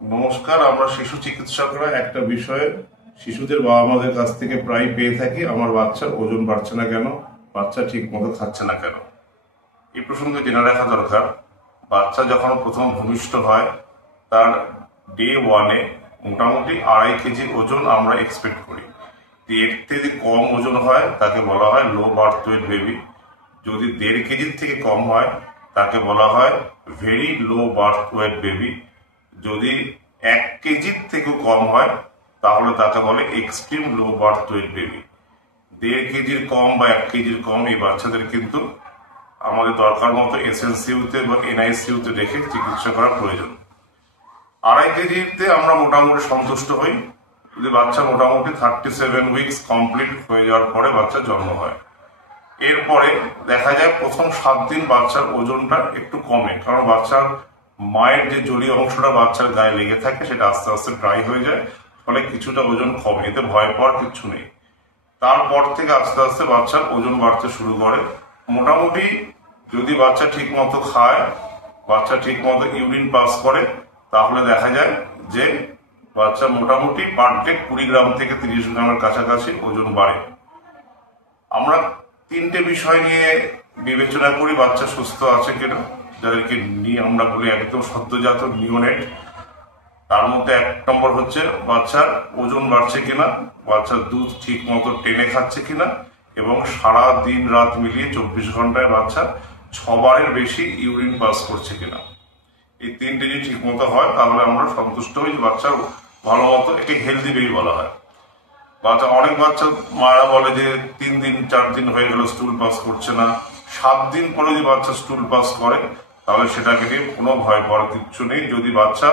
নমস্কার। আমরা শিশু চিকিৎসকরা একটা বিষয়ে শিশুদের বাবা মাদের কাছ থেকে প্রায় পেয়ে থাকি, আমার বাচ্চার ওজন বাড়ছে না কেন, বাচ্চা ঠিক মতো খাচ্ছে না কেন। এই প্রসঙ্গে জেনে রাখা দরকার, বাচ্চা যখন প্রথম ভূমিষ্ঠ হয় তার ডে ওয়ানে মোটামুটি 2.5 কেজি ওজন আমরা এক্সপেক্ট করি। এর থেকে কম ওজন হয় তাকে বলা হয় লো বার্থ ওয়েট বেবি। যদি 1.5 কেজির থেকে কম হয় তাকে বলা হয় very low birth weight baby. যদি 1 কেজির থেকেও কম হয় তাহলে তাকে বলে extreme low birth weight baby. 1.5 কেজির কম বা 1 কেজির কম এই বাচ্চাদের কিন্তু আমাদের দরকার মতো এসএনসিইউতে বা এনআইসিইউতে রেখে চিকিৎসা করা প্রয়োজন। 2.5 কেজিতে আমরা মোটামুটি সন্তুষ্ট হই যদি বাচ্চা মোটামুটি 37 উইকস কমপ্লিট হয়ে যাওয়ার পরে বাচ্চার জন্ম হয়। এরপরে দেখা যায় প্রথম 7 দিন বাচ্চার ওজনটা একটু কমে, কারণ বাচ্চার মায়ের যে জলীয় অংশটা বাচ্চার গায়ে লেগে থাকে সেটা আস্তে আস্তে ড্রাই হয়ে যায়, ফলে কিছুটা ওজন কমে, এতে ভয় পাওয়ার কিছু নেই। তারপর থেকে আস্তে আস্তে বাচ্চার ওজন বাড়তে শুরু করে। মোটামুটি যদি বাচ্চা ঠিক মতো খায়, বাচ্চা ঠিক মতো ইউরিন পাস করে, তাহলে দেখা যায় যে বাচ্চা মোটামুটি পার ডে 20 গ্রাম থেকে 30 গ্রামের কাছাকাছি ওজন বাড়ে। আমরা 3টে বিষয় নিয়ে বিবেচনা করি বাচ্চা সুস্থ আছে কিনা, যাদেরকে নিয়ে আমরা বলি একদম সদ্যজাত নিওনেট। তার মধ্যে 1 নম্বর হচ্ছে বাচ্চার ওজন বাড়ছে কিনা, বাচ্চার দুধ ঠিক মতো টেনে খাচ্ছে কিনা, এবং সারা দিন রাত মিলিয়ে 24 ঘন্টায় বাচ্চা 6 বারের বেশি ইউরিন পাস করছে কিনা। এই 3টে যদি ঠিক মতো হয় তাহলে আমরা সন্তুষ্ট হই যে বাচ্চার ভালো মতো, একে হেলদি বেবি বলা হয়। অনেক বাচ্চা মারা বলে যে 3 দিন 4 দিন হয়ে গেল স্টুল পাস করছে না। 7 দিন পরে যদি বাচ্চা স্টুল পাস করে তাহলে সেটাকে নিয়ে কোনো ভয় পাওয়ার কিচ্ছু নেই, যদি বাচ্চা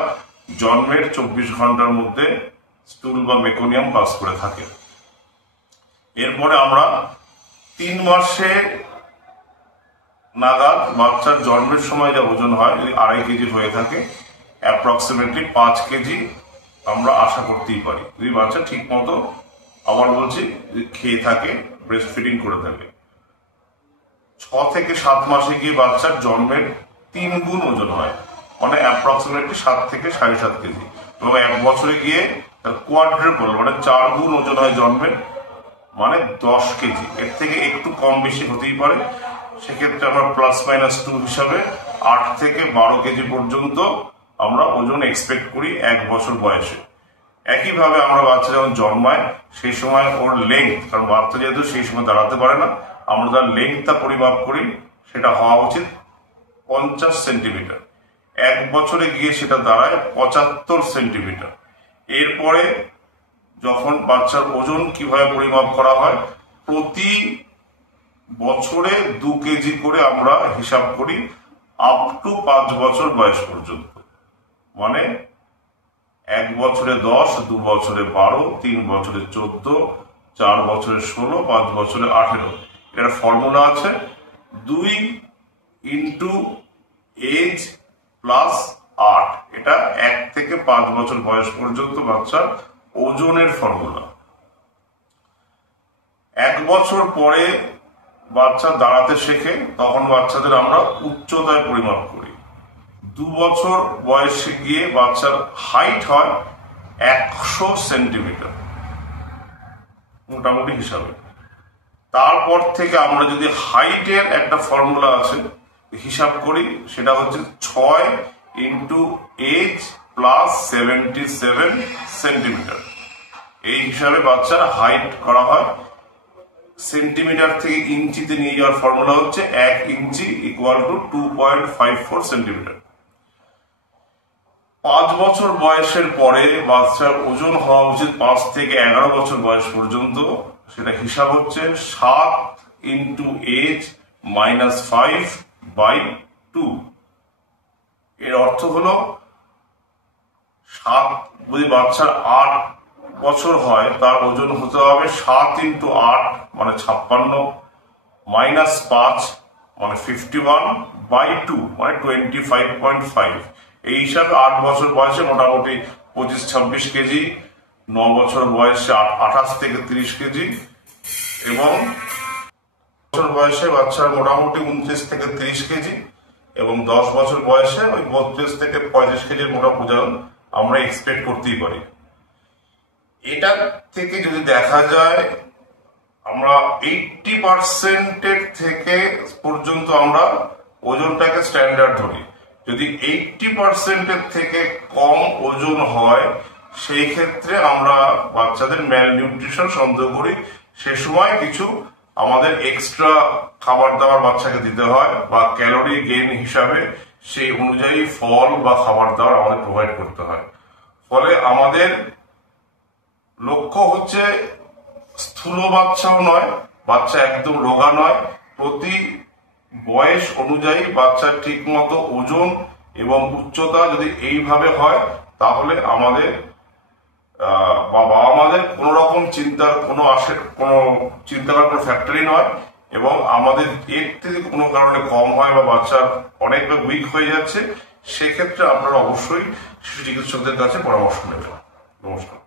জন্মের 24 ঘন্টার মধ্যে স্টুল বা মেকোনিয়াম পাস করে থাকে। এরপরে আমরা 3 মাসে নাগাদ বাচ্চার জন্মের সময় যা ওজন হয়, যদি 2.5 কেজি হয়ে থাকে, অ্যাপ্রক্সিমেটলি 5 কেজি আমরা আশা করতেই পারি, যদি বাচ্চা ঠিক মতো, আবার বলছি, খেয়ে থাকে, ব্রেস্ট ফিডিং করে থাকে। 6 থেকে 7 মাসে গিয়ে বাচ্চার জন্মের 3 গুণ ওজন হয়, মানে অ্যাপ্রক্সিমেটলি 7 থেকে 7.5 কেজি, এবং 1 বছরে গিয়ে তার কোয়াড্রিপল মানে 4 গুণ ওজন হয় জন্মের, মানে 10 কেজি। এর থেকে একটু কম বেশি হতেই পারে, সেক্ষেত্রে আমরা +-2 হিসাবে 8 থেকে 12 কেজি পর্যন্ত আমরা ওজন এক্সপেক্ট করি 1 বছর বয়সে। একইভাবে আমরা বাচ্চা যখন জন্মায় সেই সময় ওর লেংথ, কারণ বাচ্চা যেহেতু সেই সময় দাঁড়াতে পারে না, আমরা তার লেংথটা পরিমাপ করি, সেটা হওয়া উচিত 50 সেন্টিমিটার। 1 বছরে গিয়ে সেটা দাঁড়ায় 75 সেন্টিমিটার। এরপরে যখন বাচ্চার ওজন কিভাবে পরিমাপ করা হয়, প্রতি বছরে 2 কেজি করে আমরা হিসাব করি আপ টু 5 বছর বয়স পর্যন্ত, মানে 1 বছরে 10, 2 বছরে 12, 3 বছরে 14, 4 বছরে 16, 5 বছরে 18। এর ফর্মুলা আছে 2 ইন্টু এজ প্লাস 8। এটা 1 থেকে 5 বছর বয়স পর্যন্ত বাচ্চার ওজনের ফর্মুলা। 1 বছর পরে বাচ্চা দাঁড়াতে শেখে, তখন বাচ্চাদের আমরা উচ্চতায় পরিমাপ করি। 2 বছর বয়সে গিয়ে বাচ্চার হাইট হয় 100 সেন্টিমিটার মোটামুটি হিসাবে। তারপর থেকে আমরা যদি হাইটের একটা ফর্মুলা আছে হিসাব করি, সেটা হচ্ছে 6 ইন্টু এজ প্লাস 77 সেন্টিমিটার। এই হিসাবে বাচ্চার হাইট করা হয়। সেন্টিমিটার থেকে ইঞ্চিতে নিয়ে যাওয়ার ফর্মুলা হচ্ছে 1 ইঞ্চি ইকুয়াল টু 2.54 সেন্টিমিটার। 5 বছর বয়সের পরে বাচ্চার ওজন হওয়া উচিত 5 থেকে 11 বছর বয়স পর্যন্ত। সেটা হিসাব হচ্ছে 7 ইন্টু এজ মাইনাস 5/2। এর অর্থ হলো 7 যদি বাচ্চার 8 বছর হয় তার ওজন হতে হবে 7 ইন্টু 8 মানে 56, মাইনাস 5 মানে 51/2 মানে 25.5। এই হিসাবে 8 বছর বয়সে মোটামুটি 25-26 কেজি, 9 বছর বয়সে 28 থেকে 30 কেজি, এবং বছর বয়সে বাচ্চার মোটামুটি 29 থেকে 30 কেজি, এবং 10 বছর বয়সে ওই 32 থেকে 35 কেজির মোটা ওজন আমরা এক্সপেক্ট করতেই পারি। এটা থেকে যদি দেখা যায় আমরা 80% থেকে পর্যন্ত আমরা ওজনটাকে স্ট্যান্ডার্ড ধরি। যদি 80% থেকে কম ওজন হয় সেই ক্ষেত্রে আমরা বাচ্চাদের ম্যাল নিউট্রিশন সন্দেহ করি। সে সময় কিছু আমাদের এক্সট্রা খাবার দাবার বাচ্চাকে দিতে হয় বা ক্যালোরি গেইন হিসাবে সেই অনুযায়ী ফল বা খাবার দাবার আমাদের প্রোভাইড করতে হয়। ফলে আমাদের লক্ষ্য হচ্ছে স্থূল বাচ্চাও নয়, বাচ্চা একদম রোগা নয়, প্রতি বয়স অনুযায়ী বাচ্চার ঠিক মতো ওজন এবং উচ্চতা যদি এইভাবে হয় তাহলে আমাদের বাবা আমাদের কোন রকম চিন্তার কোনো চিন্তা করার কোনো ফ্যাক্টরি নয়। এবং আমাদের এর থেকে কোনো কারণে কম হয় বা বাচ্চা অনেকটা উইক হয়ে যাচ্ছে, সেক্ষেত্রে আপনারা অবশ্যই শিশু চিকিৎসকদের কাছে পরামর্শ নেবেন। নমস্কার।